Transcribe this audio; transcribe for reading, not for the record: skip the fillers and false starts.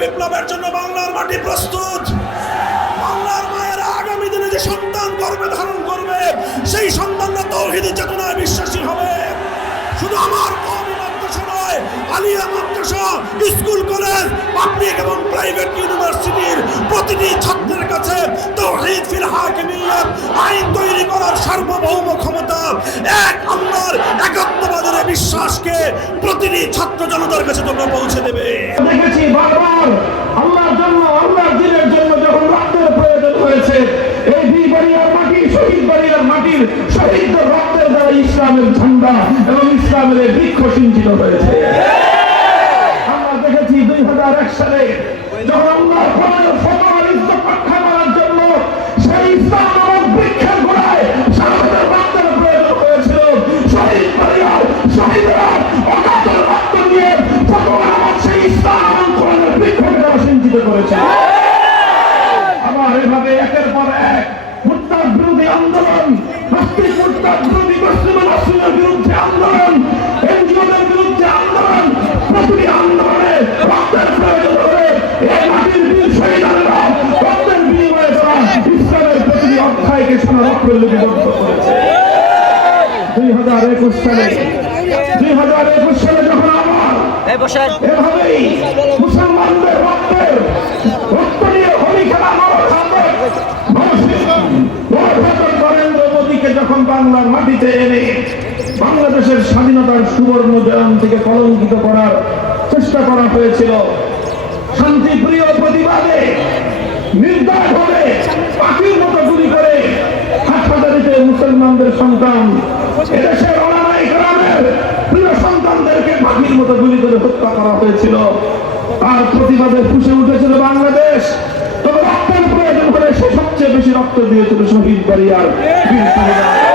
বিপ্লবের জন্য বাংলার মাটি প্রস্তুত। বাংলার মায়েরা আগামী দিনে যে সন্তান গর্ভে ধারণ করবে সেই সন্তানরা তাওহীদের চেতনায় বিশ্বাসী হবে। শুধু আমার কওমি মাদ্রাসা নয়, আলিয়া মাদ্রাসা, স্কুল, কলেজ, পাবলিক এবং প্রাইভেট ইউনিভার্সিটির প্রতিটি ছাত্রের কাছে তাওহীদ ফিল হাকিমিয়্যাত আইন তৈরি করার সার্বভৌম ক্ষমতা, এক আল্লাহর একাত্মবাদের বিশ্বাসকে প্রতিটি ছাত্র জনতার কাছে তোমরা পৌঁছে দেবে। দেখেছি বারবার আল্লাহর জন্য, আল্লাহর দ্বীনের জন্য যখন রক্তের প্রয়োজন হয়েছে, এই বাড়িয়ার মাটি, শহীদ বাড়িয়ার মাটির শহীদদের রক্তের দ্বারা ইসলামের ঝান্ডা এবং ইসলামের বৃক্ষ সিঞ্চিত হয়েছে। আমরা দেখেছি 2001 সালে যখন আল্লাহর কোরআনের ফতোয়ার ইজ্জত রক্ষা করার জন্য সেই ইসলাম নামক বৃক্ষের গোড়ায় শাহাদাতের রক্তের প্রয়োজন হয়েছিল, শহীদ বাড়িয়ার শহীদরা অকাতর রক্ত দিয়ে ফতোয়া নামক সেই ইসলাম এবং কোরআনের বৃক্ষকে তারা সিঞ্চিত করেছে। আবার এভাবে একের পর এক মুরতাদ বিরোধী আন্দোলন, নাস্তিক মুরতাদ বিরোধী মুসলিম রাষ্ট্রের বিরুদ্ধে আন্দোলন, এনজিওদের বিরুদ্ধে আন্দোলন, প্রতিটি আন্দোলনে রক্তের প্রয়োজন হলে এই মাটির বীর শহীদেরা রক্তের বিনিময়ে তারা ইসলামের প্রতিটি অধ্যায়কে সোনা রক্তের লিপিবদ্ধ করেছে। 2021 সালে যখন আবার এভাবেই মুসলমানদের রক্ত নিয়ে হোলি খেলা নরেন্দ্র মোদীকে যখন বাংলার মাটিতে এনে বাংলাদেশের স্বাধীনতার সুবর্ণ জয়ন্তীকে কলঙ্কিত করার চেষ্টা করা হয়েছিল, শান্তিপ্রিয় প্রতিবাদে নির্দয়ভাবে পাখির মতো গুলি করে হাসপাতালিতে মুসলমানদের সন্তান, এদেশের অনাদায়ী গ্রামের প্রিয় সন্তানদেরকে পাখির মতো গুলি করে হত্যা করা হয়েছিল। আর প্রতিবাদে ফুসে উঠেছিল বাংলাদেশ। তবে রক্তের প্রয়োজন হলে সে সবচেয়ে বেশি রক্ত দিয়েছিল শহীদ বাড়িয়ার বীর শহীদ।